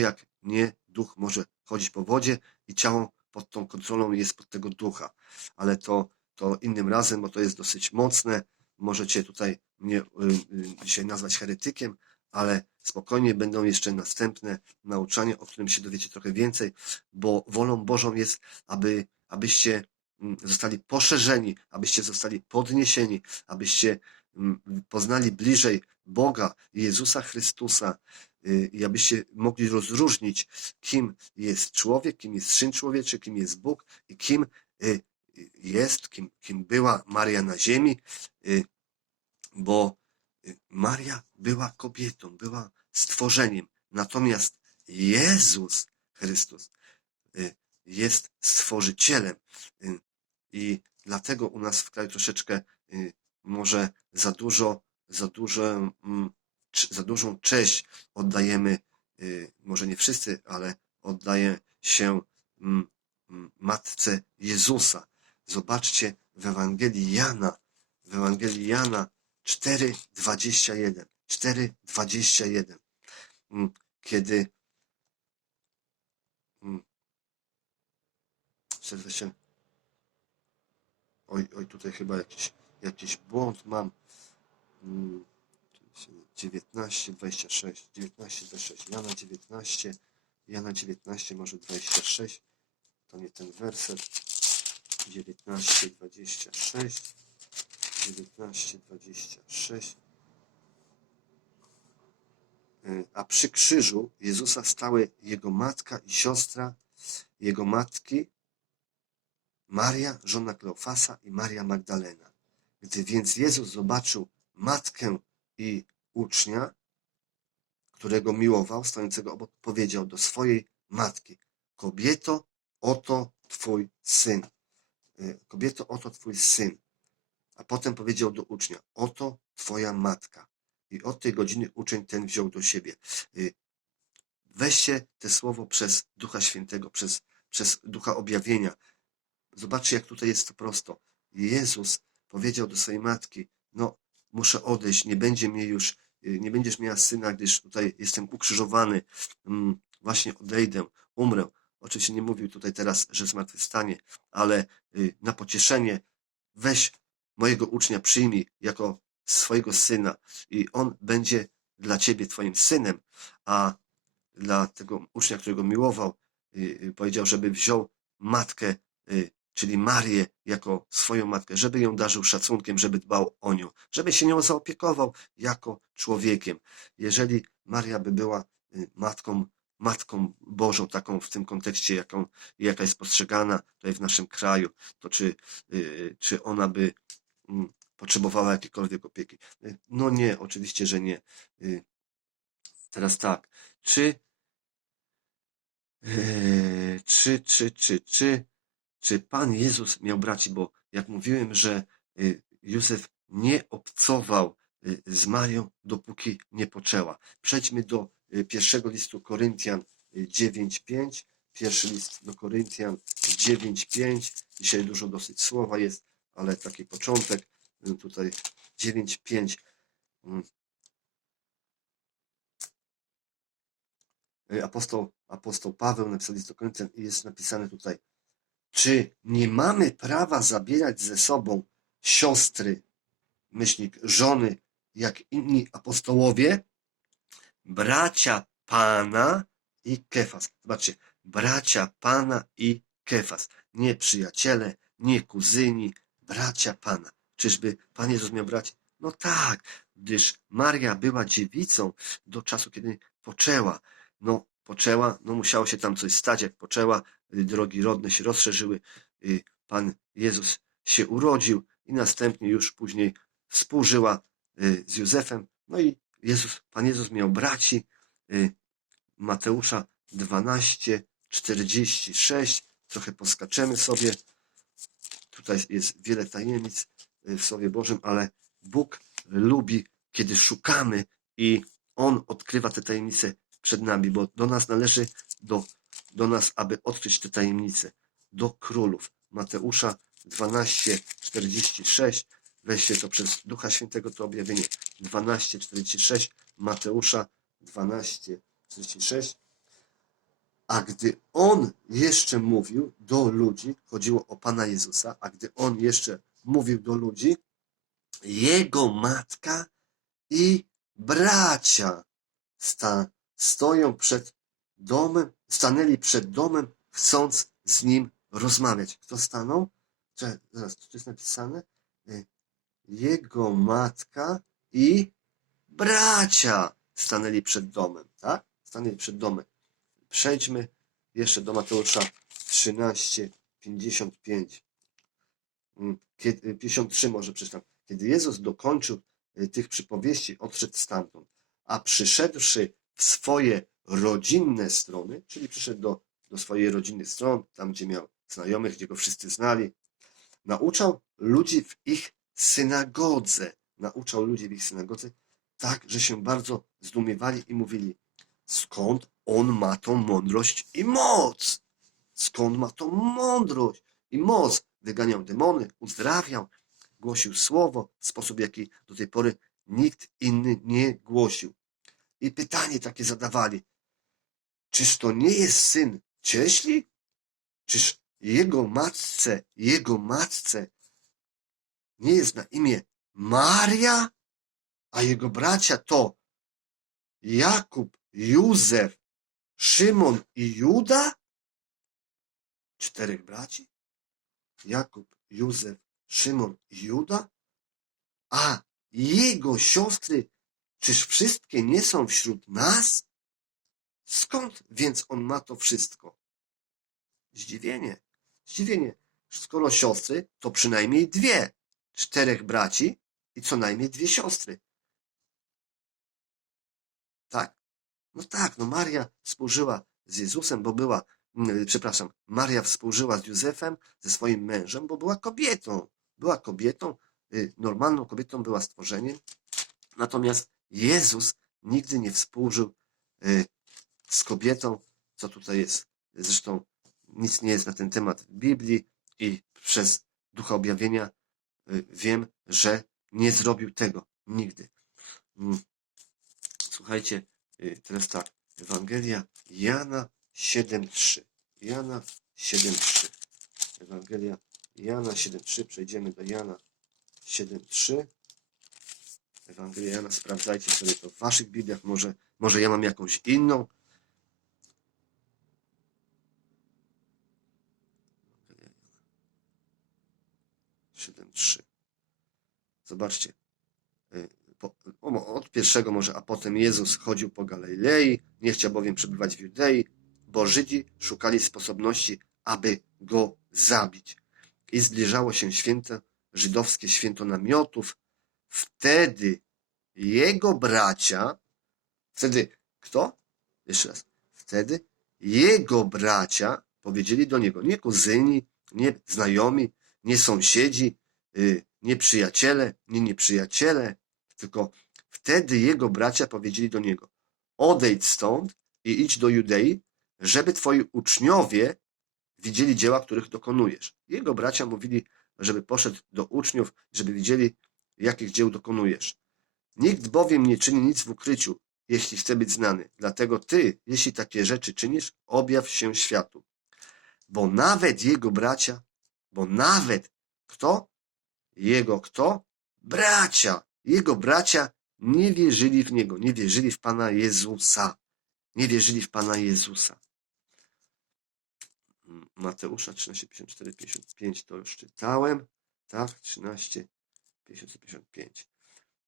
jak nie duch może chodzić po wodzie i ciało pod tą kontrolą jest pod tego ducha. Ale to, to innym razem, bo to jest dosyć mocne. Możecie tutaj mnie y, y, dzisiaj nazwać heretykiem, ale spokojnie będą jeszcze następne nauczania, o którym się dowiecie trochę więcej, bo wolą Bożą jest, aby, abyście mm, zostali poszerzeni, abyście zostali podniesieni, abyście mm, poznali bliżej Boga, Jezusa Chrystusa i abyście mogli rozróżnić, kim jest człowiek, kim jest Syn Człowieczy, kim jest Bóg i kim y, jest, kim, kim była Maria na ziemi, y, bo y, Maria była kobietą, była stworzeniem. Natomiast Jezus Chrystus y, jest stworzycielem. Y, I dlatego u nas w kraju troszeczkę y, może za dużo, za dużo, mm, za dużą cześć oddajemy, y, może nie wszyscy, ale oddaje się mm, mm, Matce Jezusa. Zobaczcie w Ewangelii Jana, w Ewangelii Jana 4,21. 4,21. Mm, Kiedy serdecznie. Oj, oj, tutaj chyba jakiś, jakiś błąd mam. 19, 26. 19, 26. Jana 19, Jana 19, może 26. To nie ten werset. 19, 26. 19, 26. Y, A przy krzyżu Jezusa stały jego matka i siostra jego matki, Maria, żona Kleofasa i Maria Magdalena. Gdy więc Jezus zobaczył matkę i ucznia, którego miłował, stojącego obok, powiedział do swojej matki: Kobieto, oto twój syn. Y, Kobieto, oto twój syn. A potem powiedział do ucznia: Oto twoja matka. I od tej godziny uczeń ten wziął do siebie. Y, Weźcie te słowo przez Ducha Świętego, przez, przez Ducha Objawienia. Zobaczcie, jak tutaj jest to prosto. Jezus powiedział do swojej matki: No, muszę odejść, nie będzie mnie już, nie będziesz miała syna, gdyż tutaj jestem ukrzyżowany. Mm, Właśnie odejdę, umrę. Oczywiście nie mówił tutaj teraz, że zmartwychwstanie, ale y, na pocieszenie weź mojego ucznia, przyjmij jako swojego syna i on będzie dla ciebie twoim synem, a dla tego ucznia, którego miłował, y, y, powiedział, żeby wziął matkę, y, czyli Marię, jako swoją matkę, żeby ją darzył szacunkiem, żeby dbał o nią, żeby się nią zaopiekował jako człowiekiem. Jeżeli Maria by była y, matką, matką Bożą, taką w tym kontekście, jaką, jaka jest postrzegana tutaj w naszym kraju, to czy, y, czy ona by mm, potrzebowała jakiejkolwiek opieki? Y, No nie, oczywiście, że nie. Teraz tak, czy czy, czy, czy, czy, czy Pan Jezus miał braci? Bo jak mówiłem, że y, Józef nie obcował y, z Marią, dopóki nie poczęła. Przejdźmy do y, pierwszego listu Koryntian y, 9.5. Pierwszy list do Koryntian 9.5. Dzisiaj dużo dosyć słowa jest, ale taki początek. Tutaj 9.5. Mm. Apostoł, apostoł Paweł napisał list do Koryntian i jest napisane tutaj, czy nie mamy prawa zabierać ze sobą siostry, myślnik, żony, jak inni apostołowie, bracia Pana i Kefas. Zobaczcie, bracia Pana i Kefas. Nie przyjaciele, nie kuzyni, bracia Pana. Czyżby Pan Jezus miał brać? No tak, gdyż Maria była dziewicą do czasu, kiedy poczęła no poczęła, no musiało się tam coś stać, jak poczęła, y, drogi rodne się rozszerzyły, y, Pan Jezus się urodził i następnie już później współżyła y, z Józefem, no i Jezus, Pan Jezus miał braci, Mateusza 12, 46, trochę poskaczemy sobie, tutaj jest wiele tajemnic w Słowie Bożym, ale Bóg lubi, kiedy szukamy i On odkrywa te tajemnice przed nami, bo do nas należy, do, do nas, aby odkryć te tajemnice. Do królów. Mateusza 12, 46. Weźcie to przez Ducha Świętego, to objawienie. 12, 46. Mateusza 12, 46. A gdy on jeszcze mówił do ludzi, chodziło o Pana Jezusa, a gdy on jeszcze mówił do ludzi, jego matka i bracia sta, stoją przed domem, stanęli przed domem, chcąc z nim rozmawiać. Kto stanął? Czekaj, zaraz, to jest napisane? Y, Jego matka i bracia stanęli przed domem, tak? Stanęli przed domem. Przejdźmy jeszcze do Mateusza 13, 55. Mm, Kiedy, 53 może przeczytam. Kiedy Jezus dokończył y, tych przypowieści, odszedł stamtąd, a przyszedłszy swoje rodzinne strony, czyli przyszedł do, do swojej rodziny stron, tam gdzie miał znajomych, gdzie go wszyscy znali, nauczał ludzi w ich synagodze. Nauczał ludzi w ich synagodze tak, że się bardzo zdumiewali i mówili, skąd on ma tą mądrość i moc? Skąd ma tą mądrość i moc? Wyganiał demony, uzdrawiał, głosił słowo w sposób, jaki do tej pory nikt inny nie głosił. I pytanie takie zadawali, czyż to nie jest syn cieśli? Czyż jego matce, jego matce nie jest na imię Maria, a jego bracia to Jakub, Józef, Szymon i Juda? Czterech braci? Jakub, Józef, Szymon i Juda? A jego siostry, czyż wszystkie nie są wśród nas? Skąd więc on ma to wszystko? Zdziwienie, zdziwienie. Skoro siostry, to przynajmniej dwie. Czterech braci i co najmniej dwie siostry. Tak? No tak, no Maria współżyła z Jezusem, bo była, mm, przepraszam, Maria współżyła z Józefem, ze swoim mężem, bo była kobietą. Była kobietą, y, normalną kobietą była stworzeniem. Natomiast Jezus nigdy nie współżył y, z kobietą, co tutaj jest. Zresztą nic nie jest na ten temat w Biblii i przez ducha objawienia y, wiem, że nie zrobił tego nigdy. Mm. Słuchajcie, y, teraz tak. Ewangelia Jana 7:3. Jana 7:3. Ewangelia Jana 7:3. Przejdziemy do Jana 7:3. Ewangelia Jana, sprawdzajcie sobie to w waszych Bibliach. Może, może ja mam jakąś inną. 7:3. Zobaczcie. Y, Od pierwszego może, a potem Jezus chodził po Galilei, nie chciał bowiem przebywać w Judei, bo Żydzi szukali sposobności, aby go zabić. I zbliżało się święto, żydowskie święto namiotów. Wtedy jego bracia, wtedy kto? Jeszcze raz. Wtedy jego bracia powiedzieli do niego, nie kuzyni, nie znajomi, nie sąsiedzi, y, nie przyjaciele, nie nieprzyjaciele, tylko wtedy jego bracia powiedzieli do niego: Odejdź stąd i idź do Judei, żeby twoi uczniowie widzieli dzieła, których dokonujesz. Jego bracia mówili, żeby poszedł do uczniów, żeby widzieli, jakich dzieł dokonujesz. Nikt bowiem nie czyni nic w ukryciu, jeśli chce być znany. Dlatego ty, jeśli takie rzeczy czynisz, objaw się światu. Bo nawet jego bracia, bo nawet kto? Jego kto? Bracia. Jego bracia nie wierzyli w Niego, nie wierzyli w Pana Jezusa. Nie wierzyli w Pana Jezusa. Mateusza 13, 54, 55 to już czytałem. Tak, 13, 55.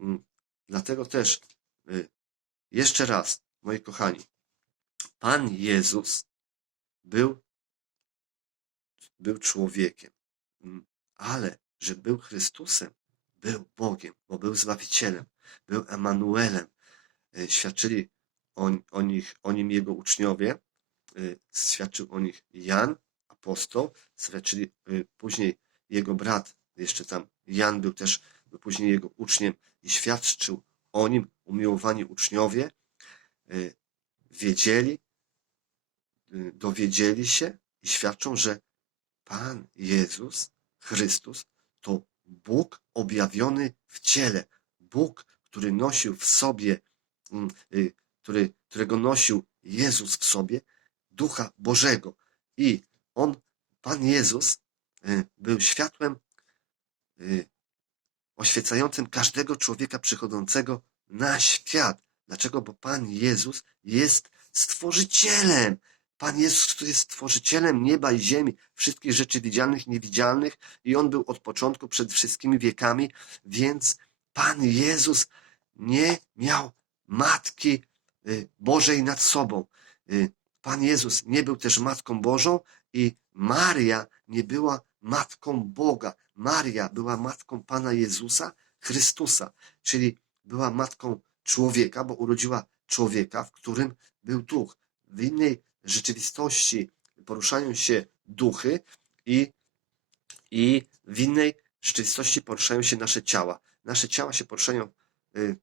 Mm, Dlatego też y, jeszcze raz, moi kochani, Pan Jezus był, był człowiekiem, Mm, ale że był Chrystusem, był Bogiem, bo był Zbawicielem, był Emanuelem. Y, Świadczyli o, o, nich, o nim jego uczniowie, y, świadczył o nich Jan, apostoł, świadczyli później jego brat, jeszcze tam Jan był też później jego uczniem i świadczył o nim umiłowani uczniowie, y, wiedzieli, y, dowiedzieli się i świadczą, że Pan Jezus Chrystus to Bóg objawiony w ciele. Bóg, który nosił w sobie, mm, y, który, którego nosił Jezus w sobie, Ducha Bożego. I on, Pan Jezus, był światłem oświecającym każdego człowieka przychodzącego na świat. Dlaczego? Bo Pan Jezus jest stworzycielem. Pan Jezus, który jest stworzycielem nieba i ziemi, wszystkich rzeczy widzialnych niewidzialnych, i On był od początku, przed wszystkimi wiekami, więc Pan Jezus nie miał matki y, Bożej nad sobą. Y, Pan Jezus nie był też matką Bożą i Maria nie była matką Boga. Maria była matką Pana Jezusa Chrystusa, czyli była matką człowieka, bo urodziła człowieka, w którym był duch. W innej rzeczywistości poruszają się duchy i, i w innej rzeczywistości poruszają się nasze ciała. Nasze ciała się poruszają y,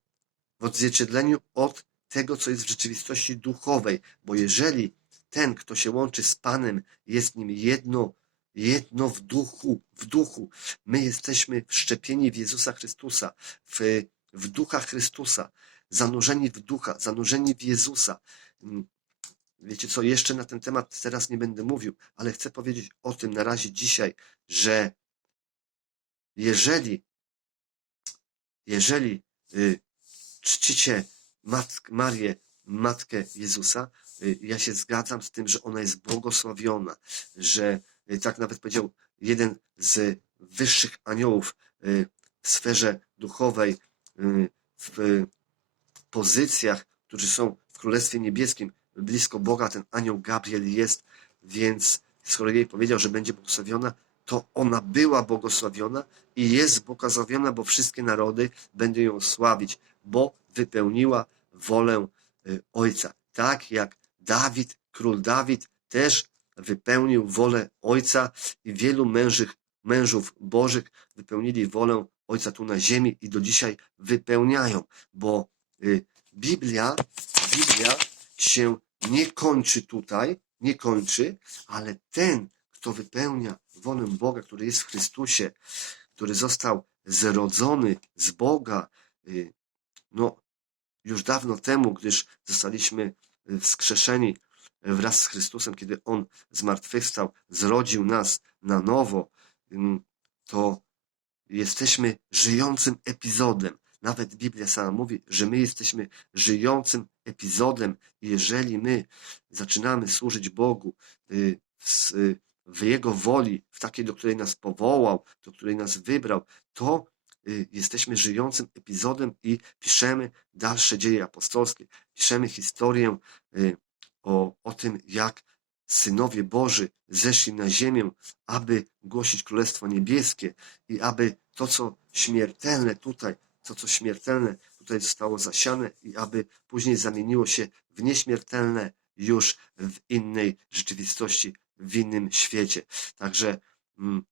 w odzwierciedleniu od tego, co jest w rzeczywistości duchowej, bo jeżeli ten, kto się łączy z Panem, jest nim jedno, jedno w duchu, w duchu, my jesteśmy wszczepieni w Jezusa Chrystusa, w, w ducha Chrystusa, zanurzeni w ducha, zanurzeni w Jezusa. Mm, Wiecie co, jeszcze na ten temat teraz nie będę mówił, ale chcę powiedzieć o tym na razie dzisiaj, że jeżeli, jeżeli y, czcicie Marię, Matkę Jezusa, y, ja się zgadzam z tym, że ona jest błogosławiona, że tak nawet powiedział jeden z wyższych aniołów y, w sferze duchowej, y, w pozycjach, którzy są w Królestwie Niebieskim, blisko Boga, ten anioł Gabriel jest, więc skoro jej powiedział, że będzie błogosławiona, to ona była błogosławiona i jest błogosławiona, bo wszystkie narody będą ją sławić, bo wypełniła wolę y, Ojca. Tak jak Dawid, król Dawid też wypełnił wolę Ojca i wielu mężych, mężów bożych wypełnili wolę Ojca tu na ziemi i do dzisiaj wypełniają, bo y, Biblia, Biblia się nie kończy tutaj, nie kończy, ale ten, kto wypełnia wolę Boga, który jest w Chrystusie, który został zrodzony z Boga, y, no już dawno temu, gdyż zostaliśmy y, wskrzeszeni wraz z Chrystusem, kiedy On zmartwychwstał, zrodził nas na nowo, to jesteśmy żyjącym epizodem. Nawet Biblia sama mówi, że my jesteśmy żyjącym epizodem. Jeżeli my zaczynamy służyć Bogu y, w, y, w Jego woli, w takiej, do której nas powołał, do której nas wybrał, to y, jesteśmy żyjącym epizodem i piszemy dalsze dzieje apostolskie. Piszemy historię o, o tym, jak synowie Boży zeszli na ziemię, aby głosić Królestwo Niebieskie i aby to, co śmiertelne tutaj, to, co śmiertelne tutaj zostało zasiane i aby później zamieniło się w nieśmiertelne już w innej rzeczywistości, w innym świecie. Także mm,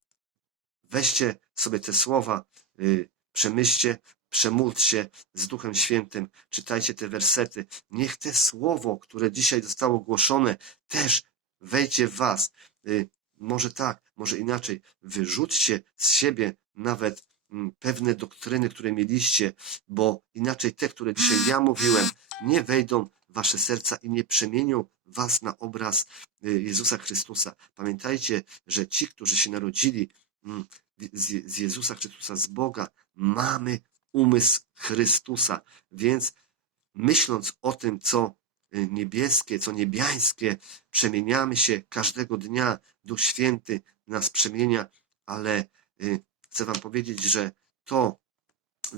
weźcie sobie te słowa, y, przemyślcie, przemódlcie z Duchem Świętym, czytajcie te wersety. Niech te słowo, które dzisiaj zostało głoszone, też wejdzie w was. Y, Może tak, może inaczej. Wyrzućcie z siebie nawet mm, pewne doktryny, które mieliście, bo inaczej te, które dzisiaj ja mówiłem, nie wejdą w wasze serca i nie przemienią was na obraz y, Jezusa Chrystusa. Pamiętajcie, że ci, którzy się narodzili mm, z, z Jezusa Chrystusa, z Boga, mamy umysł Chrystusa. Więc myśląc o tym, co y, niebieskie, co niebiańskie, przemieniamy się każdego dnia. Duch Święty nas przemienia, ale y, chcę Wam powiedzieć, że to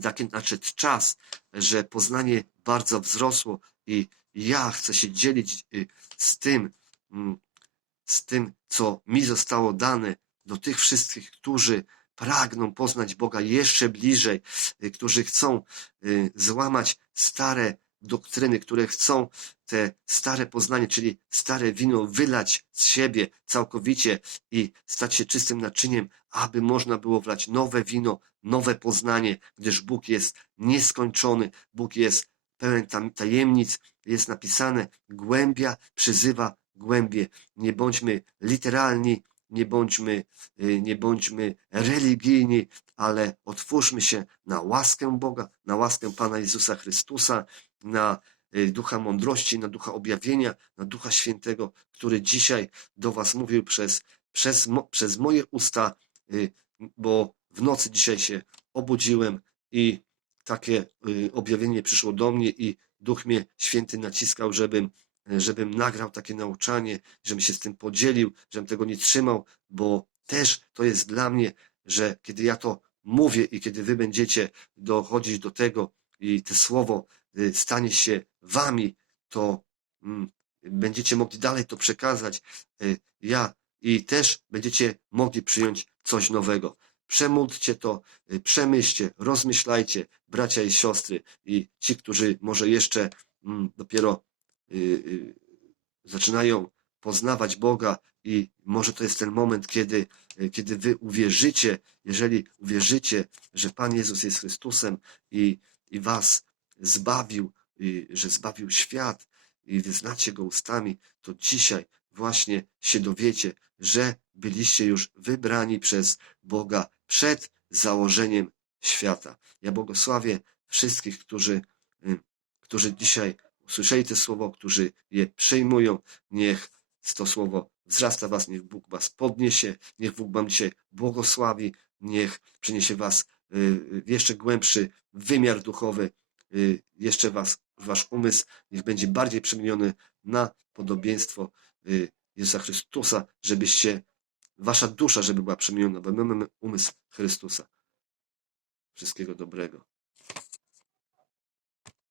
taki nadszedł czas, że poznanie bardzo wzrosło i ja chcę się dzielić y, z tym, mm, z tym, co mi zostało dane do tych wszystkich, którzy pragną poznać Boga jeszcze bliżej, y, którzy chcą y, złamać stare doktryny, które chcą te stare poznanie, czyli stare wino wylać z siebie całkowicie i stać się czystym naczyniem, aby można było wlać nowe wino, nowe poznanie, gdyż Bóg jest nieskończony, Bóg jest pełen tajemnic, jest napisane, głębia przyzywa głębie. Nie bądźmy literalni, nie bądźmy, y, nie bądźmy religijni, ale otwórzmy się na łaskę Boga, na łaskę Pana Jezusa Chrystusa, na y, ducha mądrości, na ducha objawienia, na ducha świętego, który dzisiaj do was mówił przez, przez, przez moje usta, y, bo w nocy dzisiaj się obudziłem i takie objawienie przyszło do mnie i Duch mnie święty naciskał, żebym, żebym nagrał takie nauczanie, żebym się z tym podzielił, żebym tego nie trzymał, bo też to jest dla mnie, że kiedy ja to mówię i kiedy wy będziecie dochodzić do tego i to słowo y, stanie się wami, to mm, będziecie mogli dalej to przekazać. y, Ja i też będziecie mogli przyjąć coś nowego. Przemódlcie to, y, przemyślcie, rozmyślajcie, bracia i siostry, i ci, którzy może jeszcze mm, dopiero zaczynają poznawać Boga, i może to jest ten moment, kiedy, y, kiedy wy uwierzycie, jeżeli uwierzycie, że Pan Jezus jest Chrystusem i, i was zbawił, i, że zbawił świat, i wyznacie go ustami, to dzisiaj właśnie się dowiecie, że byliście już wybrani przez Boga przed założeniem świata. Ja błogosławię wszystkich, którzy, y, którzy dzisiaj usłyszeli to słowo, którzy je przyjmują. Niech to słowo wzrasta was, niech Bóg was podniesie, niech Bóg wam dzisiaj błogosławi, niech przyniesie was y, w jeszcze głębszy wymiar duchowy, y, jeszcze was, wasz umysł niech będzie bardziej przemieniony na podobieństwo y, Jezusa Chrystusa, żebyście, wasza dusza, żeby była przemieniona, bo my mamy umysł Chrystusa. Wszystkiego dobrego.